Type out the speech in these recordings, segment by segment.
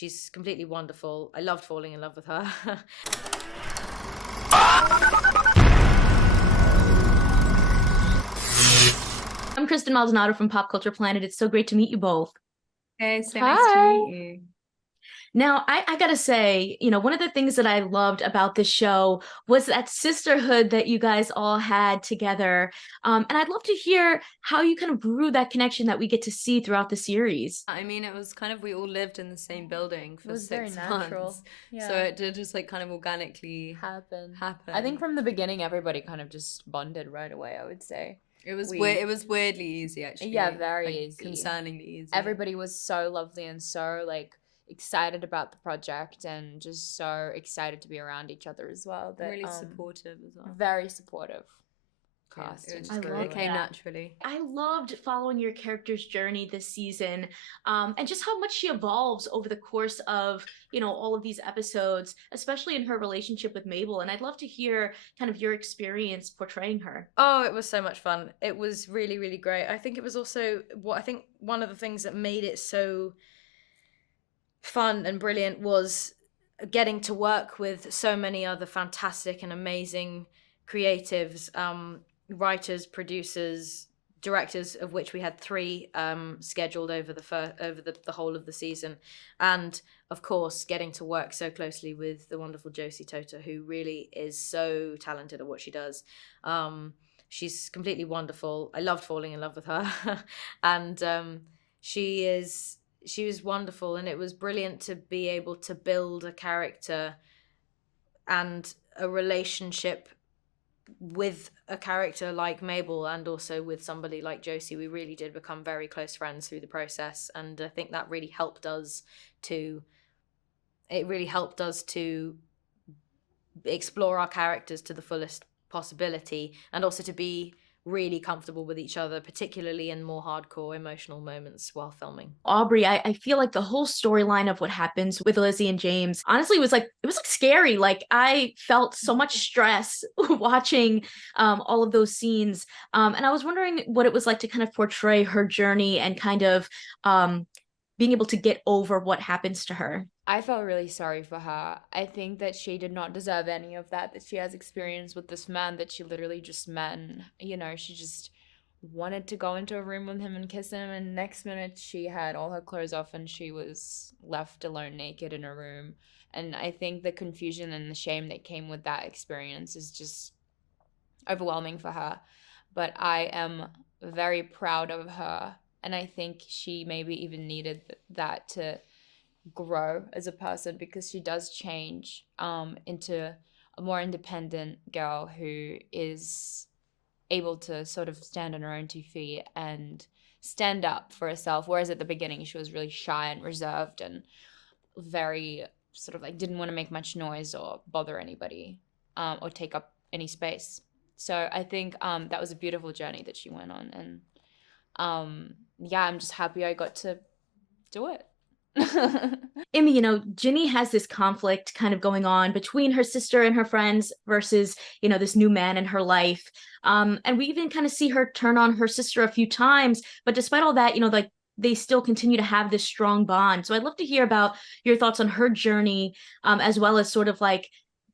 she's completely wonderful. I loved falling in love with her. I'm Kristen Maldonado from Pop Culture Planet. It's so great to meet you both. Hey, so nice to meet you. Now, I gotta say, one of the things that I loved about this show was that sisterhood that you guys all had together. And I'd love to hear how you kind of grew that connection that we get to see throughout the series. I mean, it was kind of, we all lived in the same building for It was 6 very natural. months. Yeah. So it did just like kind of organically happen. happen. I think from the beginning, everybody kind of just bonded right away, I would say. It was it was weirdly easy, actually. Yeah, very easy. Concerningly easy. Everybody was so lovely and so like excited about the project and just so excited to be around each other as well. That, really supportive as well. Very supportive cast. Yeah, it came naturally. I loved following your character's journey this season, and just how much she evolves over the course of, all of these episodes, especially in her relationship with Mabel. And I'd love to hear kind of your experience portraying her. Oh, it was so much fun. It was really, really great. I think it was also one of the things that made it so fun and brilliant was getting to work with so many other fantastic and amazing creatives, writers, producers, directors, of which we had 3 scheduled over the whole of the season, and of course getting to work so closely with the wonderful Josie Tota, who really is so talented at what she does. She's completely wonderful. I loved falling in love with her. And she was wonderful, and it was brilliant to be able to build a character and a relationship with a character like Mabel, and also with somebody like Josie. We really did become very close friends through the process, and I think that really helped us to explore our characters to the fullest possibility, and also to be really comfortable with each other, particularly in more hardcore emotional moments while filming. Aubri, I feel like the whole storyline of what happens with Lizzie and James honestly was like scary. Like, I felt so much stress watching all of those scenes, and I was wondering what it was like to kind of portray her journey and kind of being able to get over what happens to her. I felt really sorry for her. I think that she did not deserve any of that she has experienced with this man that she literally just met. And, she just wanted to go into a room with him and kiss him, and next minute she had all her clothes off and she was left alone naked in a room. And I think the confusion and the shame that came with that experience is just overwhelming for her. But I am very proud of her, and I think she maybe even needed that to grow as a person, because she does change into a more independent girl who is able to sort of stand on her own 2 feet and stand up for herself, whereas at the beginning she was really shy and reserved and very sort of like didn't want to make much noise or bother anybody or take up any space. So I think that was a beautiful journey that she went on, and I'm just happy I got to do it. Amy, Ginny has this conflict kind of going on between her sister and her friends versus, this new man in her life. And we even kind of see her turn on her sister a few times, but despite all that, like, they still continue to have this strong bond. So I'd love to hear about your thoughts on her journey, as well as sort of like,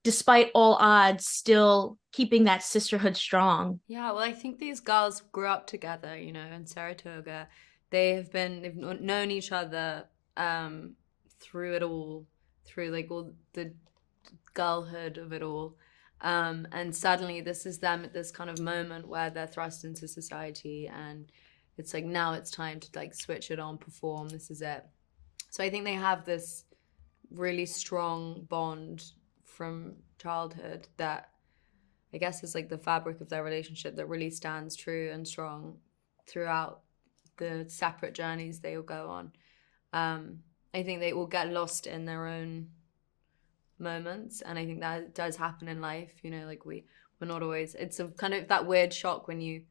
despite all odds, still keeping that sisterhood strong. Yeah, well, I think these girls grew up together, in Saratoga. They've known each other through it all, through like all the girlhood of it all, and suddenly this is them at this kind of moment where they're thrust into society, and it's like, now it's time to like switch it on, perform, this is it. So I think they have this really strong bond from childhood that I guess is like the fabric of their relationship that really stands true and strong throughout the separate journeys they will go on. I think they all get lost in their own moments, and I think that does happen in life. Like we're not always. It's a kind of that weird shock when you're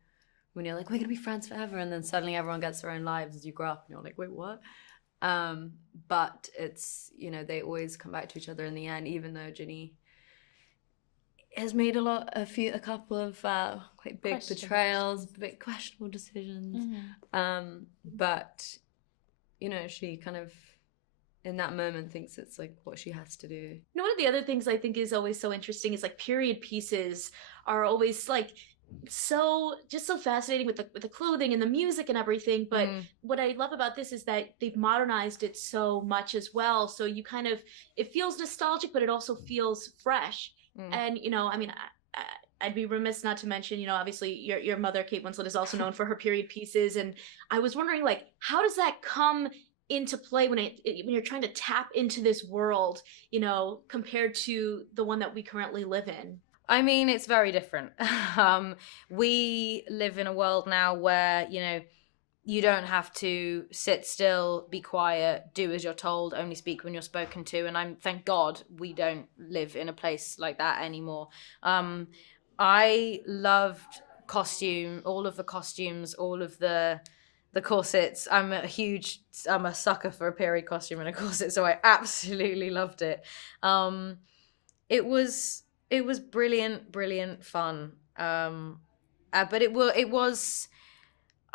like, we're gonna be friends forever, and then suddenly everyone gets their own lives as you grow up, and you're like, wait, what? But it's they always come back to each other in the end, even though Ginny has made a couple of quite big betrayals, big questionable decisions. Mm-hmm. But she kind of in that moment thinks it's like what she has to do. You know, one of the other things I think is always so interesting is like period pieces are always like just so fascinating with the clothing and the music and everything. But what I love about this is that they've modernized it so much as well. So you kind of, it feels nostalgic, but it also feels fresh. And, you know, I mean, I'd be remiss not to mention, you know, obviously your mother, Kate Winslet, is also known for her period pieces. And I was wondering, like, how does that come into play when you're trying to tap into this world, you know, compared to the one that we currently live in? I mean, it's very different. We live in a world now where, you know, you don't have to sit still, be quiet, do as you're told, only speak when you're spoken to. And thank God we don't live in a place like that anymore. I loved all of the costumes, all of the corsets. I'm a sucker for a period costume and a corset, so I absolutely loved it. It was brilliant fun. But it was.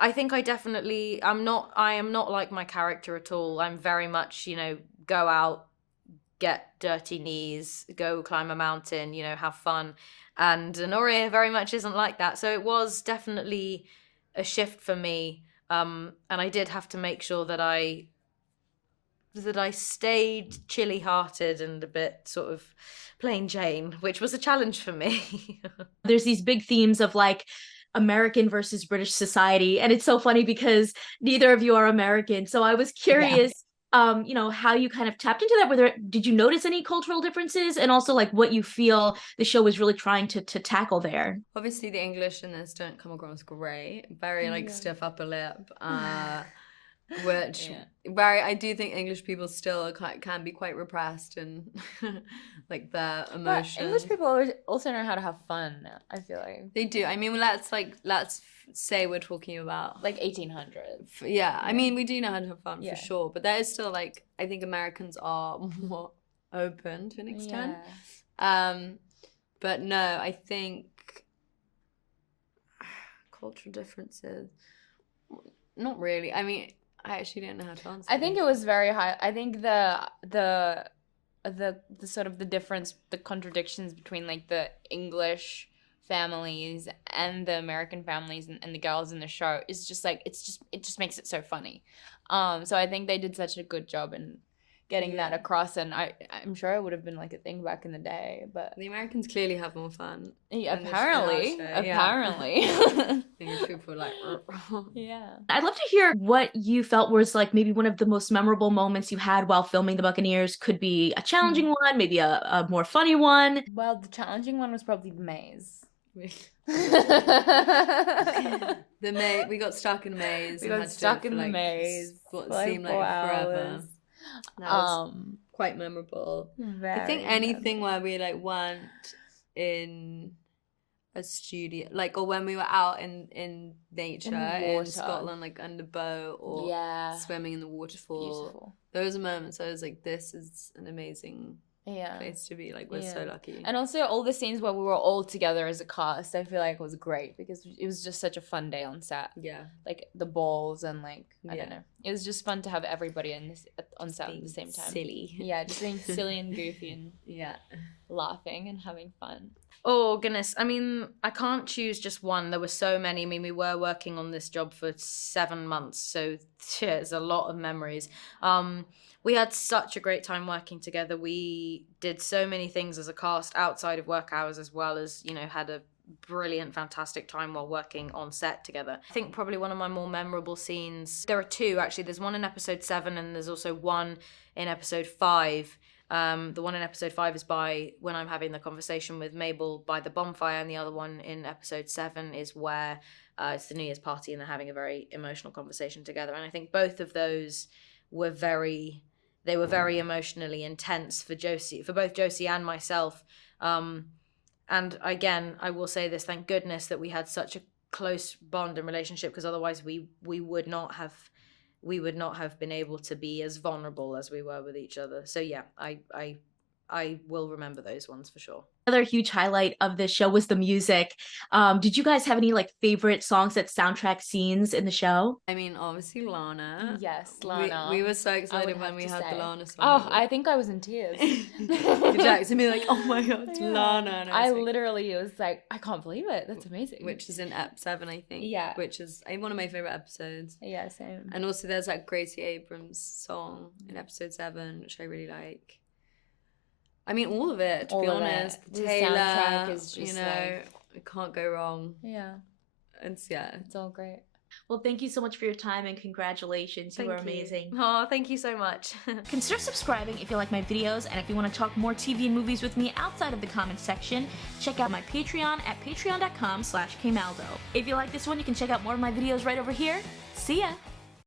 I think I am not like my character at all. I'm very much, you know, go out, get dirty knees, go climb a mountain, you know, have fun. And Honoria very much isn't like that. So it was definitely a shift for me. And I did have to make sure that I stayed chilly-hearted and a bit sort of plain Jane, which was a challenge for me. There's these big themes of like American versus British society, and it's so funny because neither of you are American. So I was curious, you know, how you kind of tapped into that. Did you notice any cultural differences, and also like what you feel the show was really trying to tackle there? Obviously, the English in this don't come across great. Very like stiff upper lip. Which I do think English people still can be quite repressed and like their emotions. But English people also know how to have fun. I feel like they do. I mean, let's say we're talking about like 1800s. Yeah, I mean, we do know how to have fun for sure, but there is still like, I think Americans are more open to an extent. But no, I think cultural differences, not really. I mean, I actually don't know how to answer. I think it was very high. I think the sort of the difference, the contradictions between like the English families and the American families and the girls in the show is just like it just makes it so funny. So I think they did such a good job in getting that across, and I'm sure it would have been like a thing back in the day, but the Americans clearly have more fun. Yeah, apparently. English people are like I'd love to hear what you felt was like maybe one of the most memorable moments you had while filming the Buccaneers. Could be a challenging one, maybe a more funny one. Well, the challenging one was probably the maze. The maze. We got stuck in a maze. We got stuck in the maze. What seemed like forever. That was quite memorable. I think anything where we like weren't in a studio, like, or when we were out in nature in Scotland, like under boat or swimming in the waterfall. Beautiful. Those are moments I was like, this is an amazing place to be. Like, we're so lucky. And also all the scenes where we were all together as a cast, I feel like it was great because it was just such a fun day on set. Like the balls and like I don't know, it was just fun to have everybody on set at the same time. Silly, just being silly and goofy and laughing and having fun. Oh goodness, I mean, I can't choose just one. There were so many. I mean, we were working on this job for 7 months, so it's a lot of memories. We had such a great time working together. We did so many things as a cast outside of work hours, as well as, you know, had a brilliant, fantastic time while working on set together. I think probably one of my more memorable scenes, there are two actually. There's one in episode 7 and there's also one in episode 5. The one in episode 5 is when I'm having the conversation with Mabel by the bonfire, and the other one in episode 7 is where it's the New Year's party and they're having a very emotional conversation together. And I think both of those were very emotionally intense for both Josie and myself. And again, I will say this, thank goodness that we had such a close bond and relationship, because otherwise we would not have been able to be as vulnerable as we were with each other. So yeah, I I will remember those ones for sure. Another huge highlight of this show was the music. Did you guys have any like favorite songs that soundtrack scenes in the show? I mean, obviously Lana. Yes, Lana. We were so I would excited when have we to had the say. Lana song. Oh, I think I was in tears. Jackson be like, oh my god, it's Yeah. Lana. And I was like, literally was like, I can't believe it. That's amazing. which is in Ep 7, I think. Yeah. Which is one of my favorite episodes. Yeah, same. And also there's that Gracie Abrams song in episode 7, which I really like. I mean, all of it, to be All of it. honest. The Taylor, soundtrack is you just, know, like- it can't go wrong. Yeah, It's, yeah. it's all great. Well, thank you so much for your time and congratulations. You were amazing. Oh, thank you so much. Consider subscribing if you like my videos, and if you want to talk more TV and movies with me outside of the comments section, check out my Patreon at patreon.com/kmaldo. If you like this one, you can check out more of my videos right over here. See ya!